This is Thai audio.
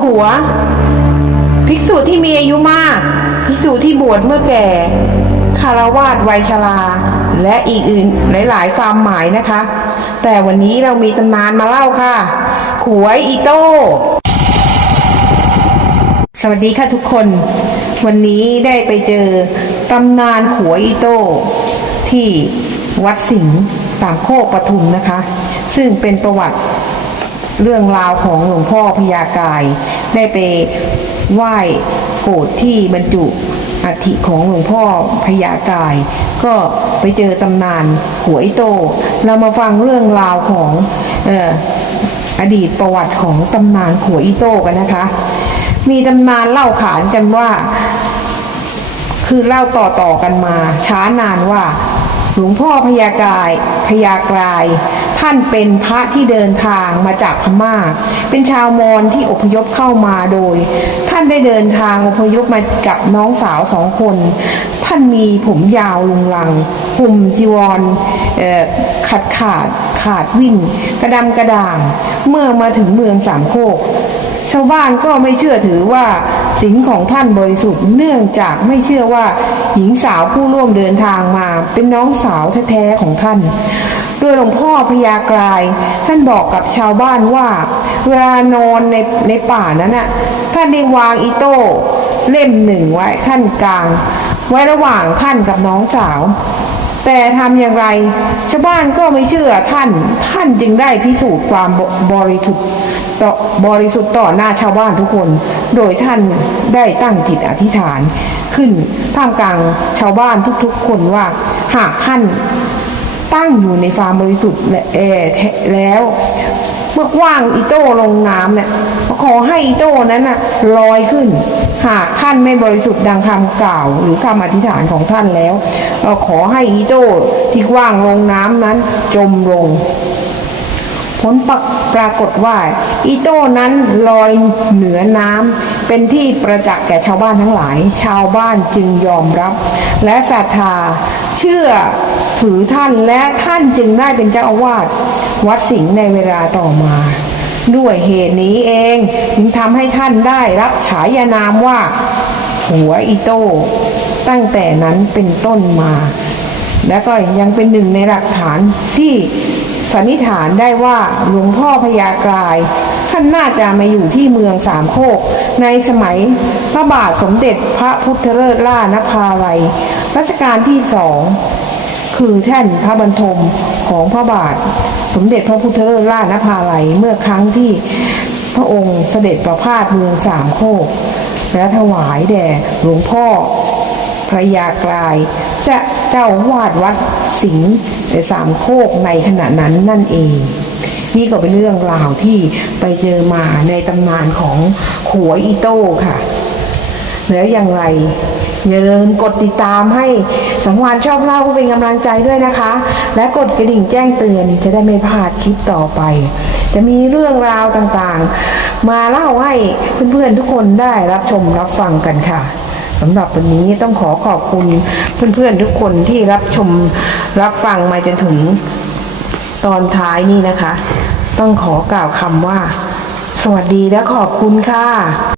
ขัว ภิกษุที่มีอายุมาก ภิกษุที่บวชเมื่อแก่คารวาสวัยชรา และอีกอื่นหลาย ๆ ความหมายนะคะ แต่วันนี้เรามีตำนานมาเล่าค่ะ ขวยอีโต้สวัสดีค่ะทุกคน วันนี้ได้ไปเจอตำนานขัวอีโต้ที่วัดสิงห์สามโคกปทุมนะคะ ซึ่งเป็นประวัติ เรื่องราวของหลวงพ่อพญากาย ได้ไปไหว้โกรธที่บรรจุอัฐิของหลวงพ่อพญากาย ก็ไปเจอตำนานขัวอีโต้เรามาฟังเรื่องราวของออดีตประวัติของตำนานขัวอีโต้กันนะคะ มีตำนานเล่าขานกันว่า คือเล่าต่อต่อๆกันมา ช้านานว่าหลวงพ่อพญากายพญากรายานเป็นพระที่เดินทางมาจากพม่า เป็นชาวมอญที่อพยพเข้ามาโดย ท่านได้เดินทางอพยพมากับน้องสาวสองคน ท่านมีผมยาวลุงลังห่มจีวรเอ่อขาดขาดขาดวิ่นกระดำกระด่าง เมื่อมาถึงเมืองสามโคก ชาวบ้านก็ไม่เชื่อถือว่าศีลของท่านบริสุทธิ์เนื่องจากไม่เชื่อว่าหญิงสาวผู้ร่วมเดินทางมาเป็นน้องสาวแท้ๆของท่าน โดยหลวงพ่อพญากราย ท่านบอกกับชาวบ้านว่า เวลานอนในในป่านั้นน่ะท่านได้วางอีโต้เล่มหนึ่งไว้ขั้นกลาง ไว้ระหว่างท่านกับน้องสาว แต่ทำอย่างไร ชาวบ้านก็ไม่เชื่อท่าน ท่านจึงได้พิสูจน์ความบบริสุทธิ์ต่อบริสุทธิ์ต่อหน้าชาวบ้านทุกคน โดยท่านได้ตั้งจิตอธิษฐาน ขึ้นท่ามกลางชาวบ้านทุกๆ คนว่า หากท่าน ตั้งอยู่ในความบริสุทธิ์และเออแท้แล้วเมื่อกว้างอีโต้ลงน้ำเนี่ยขอให้อีโต้นั้นน่ะลอยขึ้น หากท่านไม่บริสุทธิ์ดังคำกล่าว หรือคำอธิษฐานของท่านแล้ว เราขอให้อีโต้ที่กว้างลงน้ำนั้นจมลง ผลปรปรากฏว่าอีโต้นั้นลอยเหนือน้ำ เป็นที่ประจักษ์แก่ชาวบ้านทั้งหลาย ชาวบ้านจึงยอมรับ และศรัทธาเชื่อถือท่านและท่านจึงได้เป็นเจ้าอาวาสวัดสิงห์ในเวลาต่อมา ด้วยเหตุนี้เองจึงทำให้ท่านได้รับฉายานามว่า หัวอีโต้ตั้งแต่นั้นเป็นต้นมา และก็ยังเป็นหนึ่งในหลักฐานที่ สันนิษฐานได้ว่าหลวงพ่อพญากราย ท่านน่าจะมาอยู่ที่เมืองสามโคก ในสมัยพระบาทสมเด็จพระพุทธเลิศล่านภาลัยรัชกาลที่สองคือแท่นพระบรรทมของพระบาท สมเด็จพระพุทธเลิศล่านภาลัยเมื่อครั้งที่พระองค์เสด็จประพาสเมืองสามโคก และถวายแด่หลวงพ่อพระยากรายจะเจ้าวาดวัด สิงห์สามโคกในขณะนั้นนั่นเอง นี่ก็เป็นเรื่องราวที่ไปเจอมาในตำนานของขัวอีโต้ค่ะ แล้วอย่างไรอย่าลืมกดติดตามให้สังวานชอบเล่าเพื่อเป็นกำลังใจด้วยนะคะ และกดกระดิ่งแจ้งเตือนจะได้ไม่พลาดคลิปต่อไป จะมีเรื่องราวต่างๆ มาเล่าให้เพื่อนๆทุกคนได้รับชมรับฟังกันค่ะ สำหรับวันนี้ต้องขอขอบคุณเพื่อนๆทุกคนที่รับชมรับฟังมาจนถึงตอนท้ายนี่นะคะ ต้องขอกล่าวคำว่า สวัสดีและขอบคุณค่ะ